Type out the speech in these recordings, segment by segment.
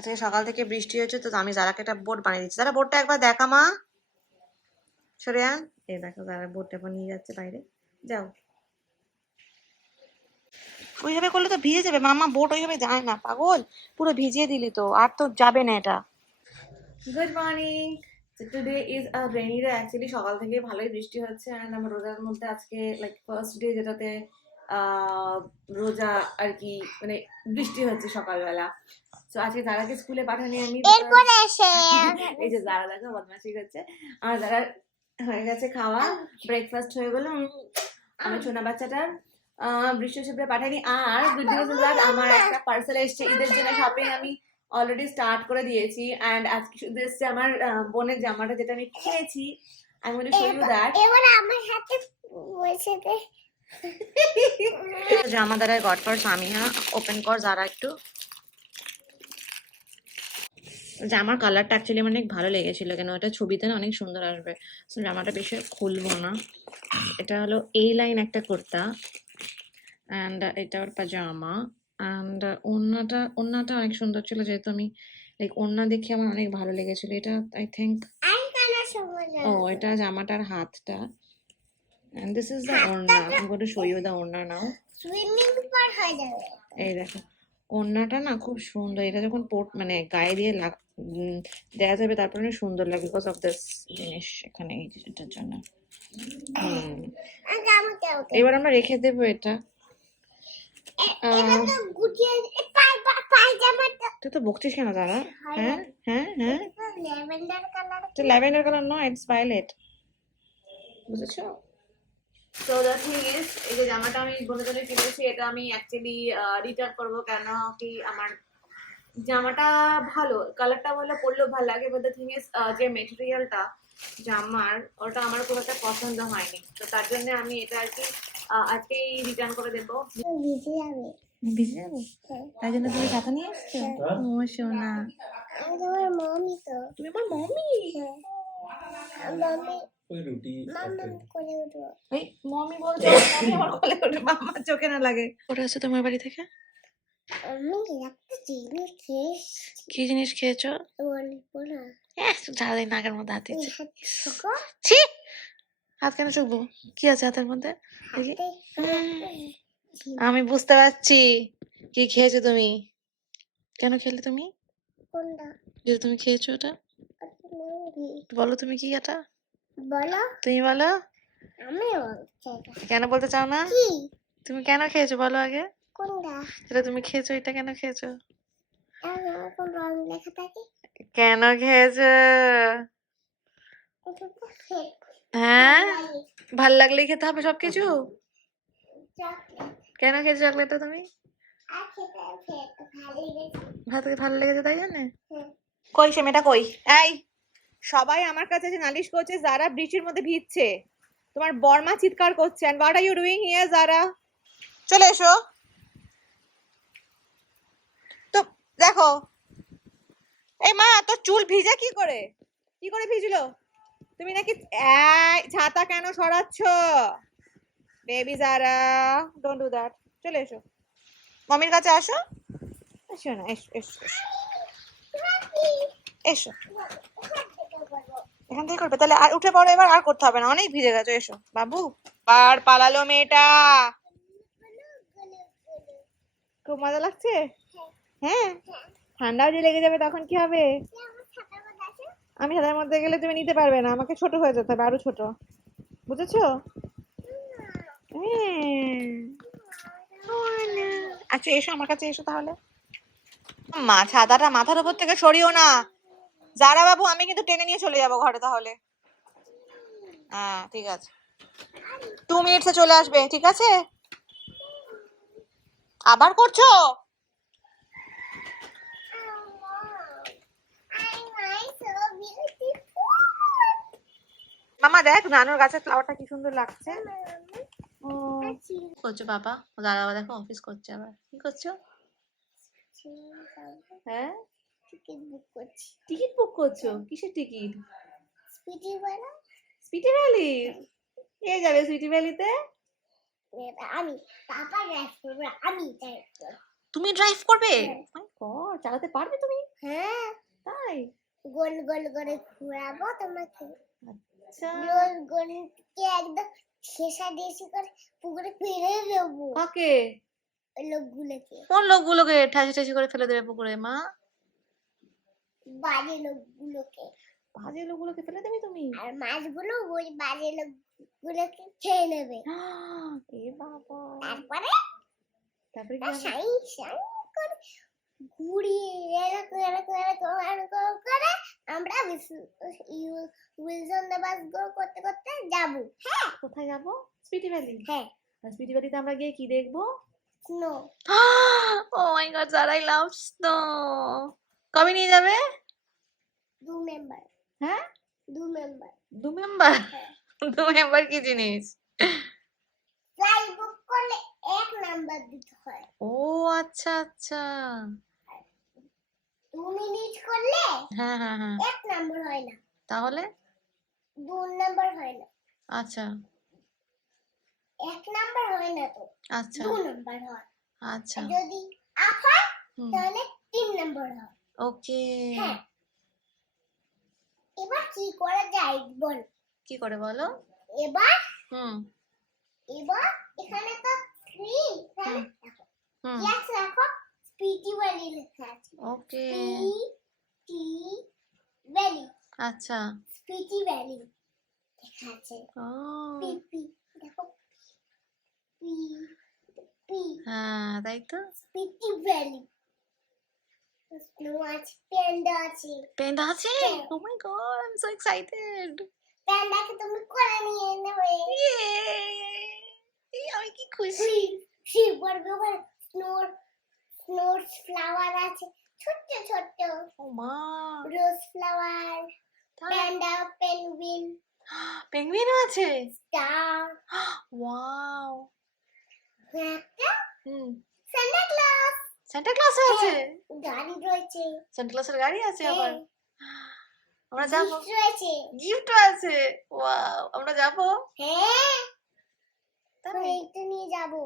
আজকে সকাল থেকে বৃষ্টি হচ্ছে, তো আমি যারাকে একটা বোট বানিয়ে দিচ্ছি। যারা বোটটা একবার দেখা মা, সরে আন। এই দেখো যারা বোটটা এখন নিয়ে যাচ্ছে বাইরে। যাও, ওইভাবে করলে তো ভিজে যাবে মামা, বোট ওইভাবে যায় না পাগল, পুরো ভিজিয়ে দিলি তো, আর তো যাবে না এটা। Good morning. Today is a rainy day. Actually সকাল থেকে ভালোই বৃষ্টি হচ্ছে, অ্যান্ড আমার রোজার মধ্যে আজকে লাইক ফার্স্ট ডে, যেটাতে রোজা আর কি, মানে বৃষ্টি হচ্ছে সকালবেলা। তো আজকে যারাকে স্কুলে পাঠানি আমি, এই যে যারা দেখো বদমাশি করছে। আর যারা হয়ে গেছে খাওয়া, ব্রেকফাস্ট হয়ে গেল আমার ছোনা বাচ্চাটার। বৃষ্টি সেপে পাঠাইনি। আর গুড নিউজ ইজ দ্যাট আমার একটা পার্সেল এসেছে ঈদের জন্য। শপিং আমি অলরেডি স্টার্ট করে দিয়েছি, এন্ড আজকে শুধু এসেছে আমার বোনের জামাটা, যেটা আমি কিনেছি। আমি গোনা শো ইউ দ্যাট। এবার আমার হাতে বসে দে জামা দ্বারা গড ফর সামিয়া। ওপেন কর যারা একটু। জামার কালারটা অ্যাকচুয়ালি আমার অনেক ভালো লেগেছিল, কেন এটা ছবিতে না অনেক সুন্দর আসবে। জামাটা বেশি খুলবো না। এটা হলো এই লাইন একটা কুর্তা, অ্যান্ড এটা ওর পাজামা, অ্যান্ড ওড়নাটা অনেক সুন্দর ছিল, যেহেতু আমি লাইক ওড়না দেখে আমার অনেক ভালো লেগেছিল এটা। আই থিঙ্ক ও এটা জামাটার হাতটা, and this is the ওড়না। I'm going to show you the ওড়না now. সুইমিং পুল হয়ে যাবে। এই দেখো ওড়নাটা না খুব সুন্দর, এটা যখন মানে গায়ে দিয়ে দেওয়া যাবে তারপরে অনেক সুন্দর লাগে, বিকজ অফ দিস জিনিস এখানে, এই জিনিসটার জন্য। এবার আমরা রেখে দেবো এটা। তুই তো বকছিস কেন দাদা? হ্যাঁ হ্যাঁ হ্যাঁ, ল্যাভেন্ডার কালার নয়, ইটস ভায়োলেট, বুঝেছো? So the thing is, এই যে জামাটা আমি বোনের জন্য কিনেছি, এটা আমি অ্যাকচুয়ালি রিটার্ন করবো, কেন কি আমার জামাটা ভালো, কালারটা ভালো, পরলেও ভালো লাগে, বাট দ্য থিং ইজ যে মেটেরিয়ালটা জামার, ওটা আমার খুব একটা পছন্দ হয়নি। তো তার জন্য আমি এটা আর কি আজকেই রিটার্ন করে দেবো। ভিজে যাবে? ভিজে যাবে? তাই জন্য তুমি ছাতা নিয়ে এসছো? ও সোনা, আমি তোমার মমি। তো তুমি আমার মমি? মমি মমি বলছো, মমি আমার কোলে উঠে, মাম্মা চোখে না লাগে। ওটা আছে তোমার বাড়ি থেকে? আমি একটা জিনিস খেয়েছি। কি জিনিস খেয়েছো? ঝাড়াই নাকের মধ্যে হাত দিচ্ছে। ছি, হাত কেন চুকবো? কি আছে হাতের মধ্যে? আমি বুঝতে পারছি কি খেয়েছো তুমি। কেন খেলে তুমি? যে তুমি খেয়েছো ওটা বলো, তুমি কি এটা বলো, তুমি বলো। আমি কেন বলতে চাও না? তুমি কেন খেয়েছো বলো আগে। এটা তুমি খেয়েছো, এটা কেন খেয়েছো? কেন খেয়েছো? হ্যাঁ, ভাল লাগলেই খেতে হবে সবকিছু। কেন খেয়েছো চকলেটটা তুমি? ভালো লেগেছে তাই জন্য। কই সে মেয়েটা কই? এই সবাই আমার কাছে এসে নালিশ করছে যারা বৃষ্টির মধ্যে ভিজছে, তোমার বর্মা চিৎকার করছে, and what are you doing here যারা? চলে এসো। তো দেখো, এই মা তোর চুল ভিজে কি করে ভিজলো? তুমি নাকি ছাতা কেন সরাচ্ছ? বেবি যারা, ডোন্ট ডু দ্যাট। চলে এসো, মমির কাছে আসো। এসো না, এসো এসো এসো, এখান থেকে করবে তাহলে। আর উঠে পড়ো এবার, আর করতে হবে না, অনেক ভিজে গেছো। এসো বাবু। আর পালালো মেয়েটা। খুব মজা লাগছে? হ্যাঁ, ঠান্ডাও যে লেগে যাবে তখন কি হবে? আমি ছাতার মধ্যে গেলে তুমি নিতে পারবে না, আমাকে ছোট হয়ে যেতে হবে, আরো ছোট, বুঝেছো? আচ্ছা এসো আমার কাছে, এসো তাহলে। মা ছাতাটা মাথার উপর থেকে সরিও না যারা বাবু, আমি কিন্তু টেনে নিয়ে চলে যাবো ঘরে তাহলে। হ্যাঁ ঠিক আছে, 2 মিনিটসে চলে আসবে, ঠিক আছে? আবার করছো? মামা দেখ নানুর গাছের ফ্লাওয়ারটা কি সুন্দর লাগছে। করছো বাবা? দাদা দেখো অফিস করছে আবার। কি করছো? হ্যাঁ, টিকিট বুক করছো? কিসের টিকিট? স্পিটি ভ্যালি। কে যাবে স্পিটি ভ্যালিতে? আমি পাপা ড্রাইভ করবে, আমি তুমি ড্রাইভ করবে? হ্যাঁ। মাই গড, চালাতে পারবে তুমি? হ্যাঁ, তাই? গোল গোল করে ঘোরাবো তোমাকে। আচ্ছা। গোল গোল কে একদম ঠেসা ঠেসি করে পুকুরে ফেলে দেবো কাকে? ওই লোকগুলোকে, কোন লোকগুলোকে ঠাসি ঠাসি করে ফেলে দেবে পুকুরে মা? বাজে লোকগুলোকে। বাজে লোকগুলোকে ফেলে দেবে তুমি? আর মাছগুলো ওই বাজে লোকগুলোকে খেয়ে নেবে। এ বাবা। তারপরে তারপরে কি হবে? সাই সাই করে ঘুরিয়ে এরকম করে আমরা উইলসন দ্য বাস গো করতে করতে যাবো। হ্যাঁ, কোথায় যাবো? স্পিটি ভ্যালি। হ্যাঁ, স্পিটি ভ্যালিতে আমরা গিয়ে কি দেখবো? Snow. Oh my god, Zara, I love snow. কবে নিয়ে যাবে? 2 মেম্বার, হ্যাঁ, 2 মেম্বার। 2 মেম্বার। হ্যাঁ, 2 মেম্বার কি জিনিস? ফ্লাই বুক করলে 1 নাম্বার দিতে হয়। ও আচ্ছা আচ্ছা। 2 মিনিট করলে হ্যাঁ হ্যাঁ হ্যাঁ। 1 নাম্বার হয় না, তাহলে? 2 নাম্বার হয় না, আচ্ছা 1 নাম্বার হয় না তো, আচ্ছা 2 নাম্বার হয়। আচ্ছা। আর যদি আপ হয় হুম, তাহলে 3 নাম্বার হয়। ওকে। হ্যাঁ, এবার কি করা যায় বল? কি করে বলো? এবার হুম এবার এখানে তো স্ক্রিন, হুম দেখো হুম। ইয়াস দেখো স্পিটি ভ্যালি লেখা আছে। ওকে। স্পিটি ভ্যালি, আচ্ছা। স্পিটি ভ্যালি লেখা আছে। ও পি পি দেখো, পি পি হ্যাঁ, তাই তো। স্পিটি ভ্যালি। স্নো আছে, প্যান্ডা আছে। পেন্ডা আছে? হ্যাঁ। Oh my god, I am so excited. প্যান্ডাকে তুমি করে নিয়ে নেবে। আমি কি খুশি। পড়বে ওখানে স্নোর স্নোর ফ্লাওয়ার আছে, ছোট্ট ছোট্ট ও মা, রোজ ফ্লাওয়ার, প্যান্ডা, পেঙ্গুইন, পেঙ্গুইনও আছে? Star, wow. একটা হুম, সান্টা ক্লজ, সান্টা ক্লসও আছে? গাড়ি রয়েছে। সান্টা ক্লসের গাড়ি আছে আবার? হ্যাঁ, আমরা যাবো? gift রয়েছে। গিফটও আছে? ওয়াও, আমরা যাবো? হ্যাঁ, তাই? আমি এইটা নিয়ে যাবো।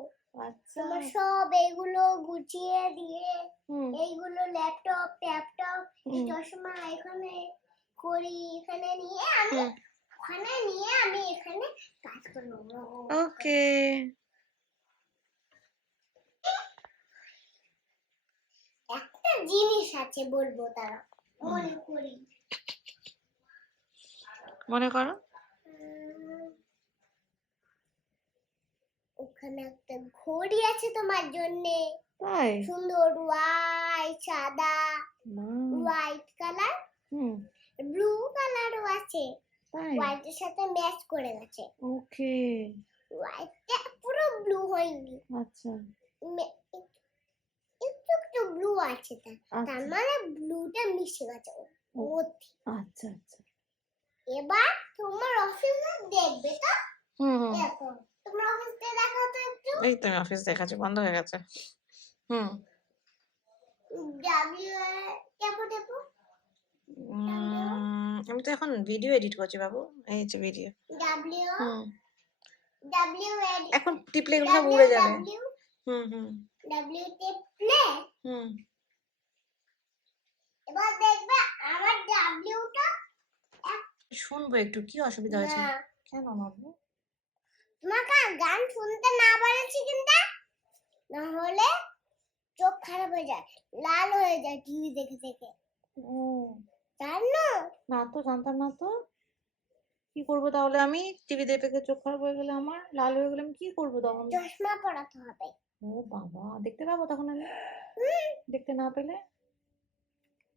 আচ্ছা। তোমার সব এগুলো গুছিয়ে দিয়ে, হুম এইগুলো ল্যাপটপ ট্যাপটপ, এই হুম চশমা এখানে করি, এখানে নিয়ে আমি হুম। ওখানে নিয়ে আমি এখানে কাজ করবো। ওকে। একটা জিনিস আছে বলবো, তারা মনে করি। মনে করো। ওখানে একটা ঘড়ি আছে তোমার জন্য, তাই? সুন্দর হোয়াইট সাদা, মা। হোয়াইট কালার, হুম, ব্লু কালারও আছে। তাই? হোয়াইটের সাথে ম্যাচ করে গেছে। ওকে। হোয়াইটটা পুরো ব্লু হয়নি, আচ্ছা একটু একটু ব্লু আছে, তার আচ্ছা মানে ব্লুটা মিশে গেছে ওর মধ্যে। আচ্ছা আচ্ছা। এবার তোমার অফিসে দেখবে তো, হুম হুম। দেখো তোমার অফিসটা দেখাও তো একটু। এই তো অফিস দেখাচ্ছে, বন্ধ হয়ে গেছে। হুম। ডাব্লিউ টেপো টেপো, আমি তো এখন ভিডিও এডিট করছি বাবু, এই যে ভিডিও। ডাব্লিউ হুম। ডাব্লিউ এখন টিপলে এগুলো সব উড়ে যাবে। ডাব্লিউ হুম হুম ডাব্লিউ টেপলে হুম। এবার দেখবে আমার ডাব্লিউটা শুনবো একটু, কি অসুবিধা হয়েছে? না, কেন বাবু? তোমাকে গান শুনতে না বলেছি কিন্তু, না হলে চোখ খারাপ হয়ে যায়, লাল হয়ে যায় টিভি দেখে দেখে, ও জানো? না তো, জানতাম না তো। কি করবো তাহলে আমি? টিভি দেখে চোখ খারাপ হয়ে গেলে, আমার লাল হয়ে গেলে আমি কি করবো তখন? চশমা পরাতে হবে। ও বাবা, দেখতে পাবো তখন আমি? দেখতে না পেলে?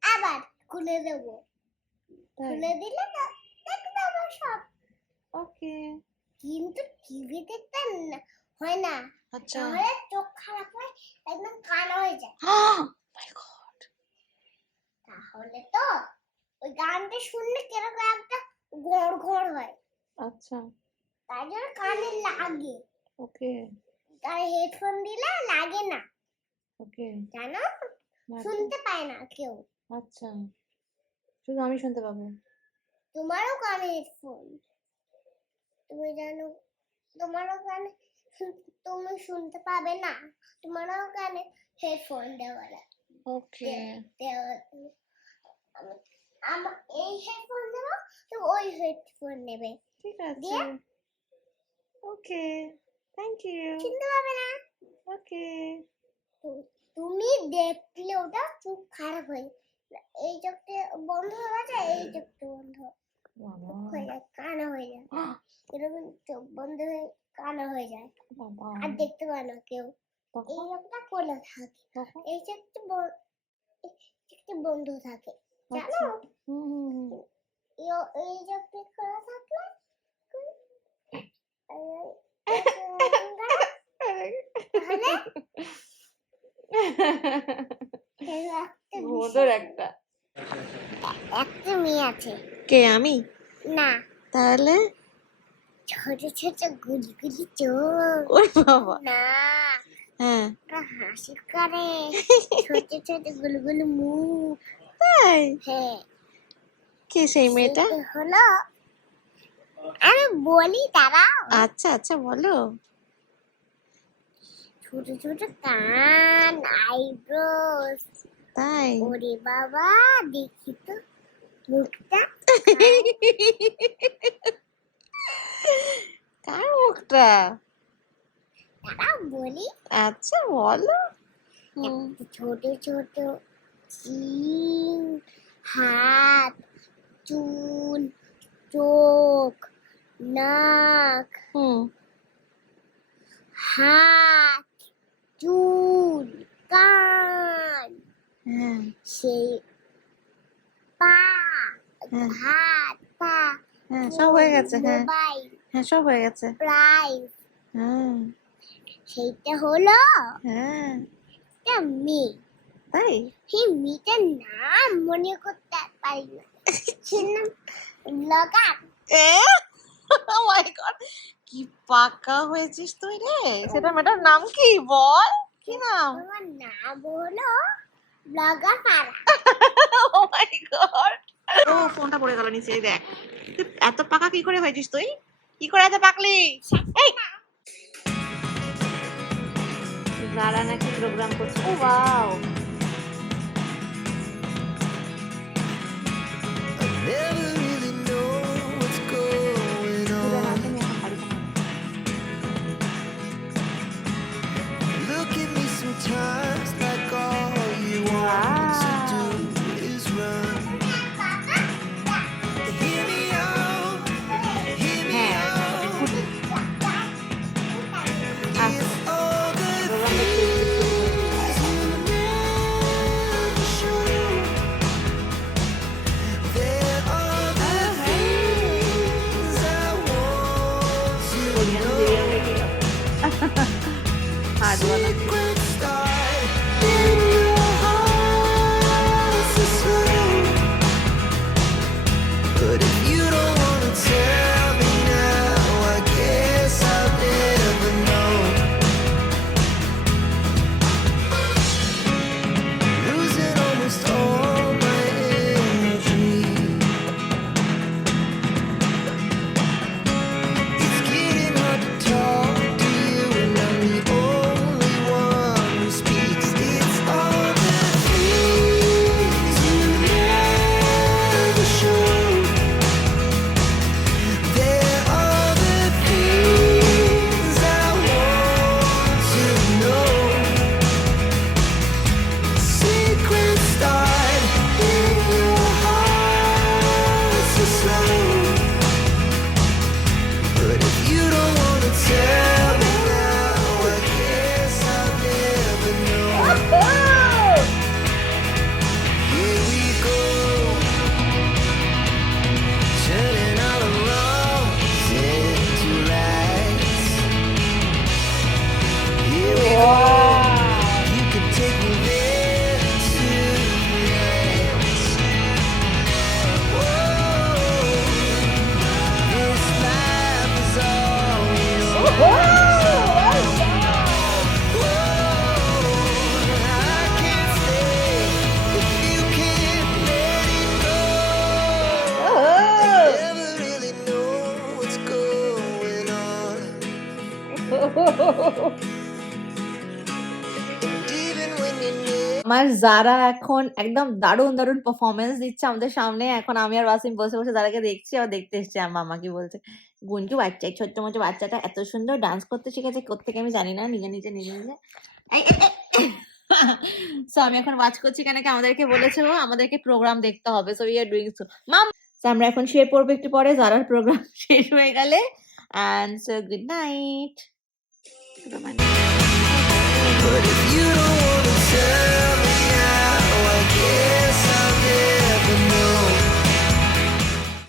আবার খুলে দেবো, তাই? খুলে দিলে তো দেখতে পাবো সব। ওকে। কিন্তু টিভি দেখতে হয় না, আচ্ছা। তাহলে চোখ খারাপ হয়, একদম কানা হয়ে যায়। মাই গড। তাহলে তো ওই গানটা শুনলে কিরকম একটা ঘর ঘর হয়, আচ্ছা তাই জন্য কানে লাগে। ওকে আর হেডফোন দিলে লাগে না, ওকে। জানো? না তো। শুনতে পায় না কেউ। আচ্ছা, শুধু আমি শুনতে পাবো? তোমারও কানে হেডফোন, তুমি জানো, তোমারও কানে তুমি শুনতে পাবে না, তোমারও কানে হেডফোন দেওয়া ওকে এই হেডফোন দেবো তো ওই হেডফোন নেবে ঠিক আছে দিয়ে ওকে থ্যাংক ইউ চিনতে পারবে না ওকে তুমি দেখলে ওটা চোখ খারাপ হয়ে যায়। এই চোখটা বন্ধ হয়ে গেছে এই চোখটা বন্ধ চোখ হয়ে যায় কানা হয়ে যায় এরকম চোখ বন্ধ হয়ে কানা হয়ে যায় বাবা আর দেখতে পায় না কেউ এই চোখটা খোলা থাকে এই চোখটা বন্ধ থাকে জানো এই চোখটা খোলা থাকলে তাহলে ভোঁদর একটা একটা মেয়ে আছে কে আমি না তাহলে ছোট ছোট গুলি গুলি চোখ ওরে বাবা না হ্যাঁ ওটা হাসি করে ছোট ছোট গুলি গুলি মুখ তাই হ্যাঁ কে সেই মেয়েটা সেটা হলো আমি বলি দাঁড়াও আচ্ছা আচ্ছা বলো ছোট ছোট কান আইব্রোস তাই ওরে বাবা দেখি তো মুখটা কার মুখটা দাঁড়াও বলি আচ্ছা বলো একটা ছোট ছোট চিন হাত চুল চোখ নাক হুম হাত চুল কান হ্যাঁ সেই পা হ্যাঁ। হাত পা হ্যাঁ সব হয়ে গেছে হ্যাঁ মোবাইল হ্যাঁ সব হয়ে গেছে প্রাইস হ্যাঁ সেইটা হলো হ্যাঁ একটা মেয়ে তাই সেই মেয়েটার নাম মনে করতে পারি না সে নাম লগা মাই গড কি পাকা হয়েছিস তুই রে সেটা মেয়েটার নাম কি বল কি নাম তোমার নাম হলো লগা পাড়া ও মাই গড ও ফোনটা পড়ে গেল নিচে এই দেখ তুই এত পাকা কি করে হয়েছিস তুই কি করে এত পাকলি এই যারা নাকি প্রোগ্রাম করছে ও wow Never really know what's going on. Look at me sometimes like all you want to do is run. Hear me out, hear me out. If all the things you আমার যারা এখন একদম দারুণ দারুণ performance দিচ্ছে আমাদের সামনে। এখন আমি আর ওয়াসিম বসে বসে যারাকে দেখছি আবার দেখতে এসেছি। আমার মামা কি বলছে, গুঞ্জু বাচ্চা, এই ছোট্ট মোটো বাচ্চাটা এত সুন্দর ডান্স করতে শিখেছে, কোত্থেকে আমি জানি না, নিজে নিজে নিজে নিজে। সো আমি এখন ওয়াচ করছি কেন কি আমাদেরকে বলেছে ও আমাদেরকে প্রোগ্রাম দেখতে হবে। So we are doing so mom. So আমরা এখন শুয়ে পড়বো একটু পরে, যারার প্রোগ্রাম শেষ হয়ে গেলে। And so good night.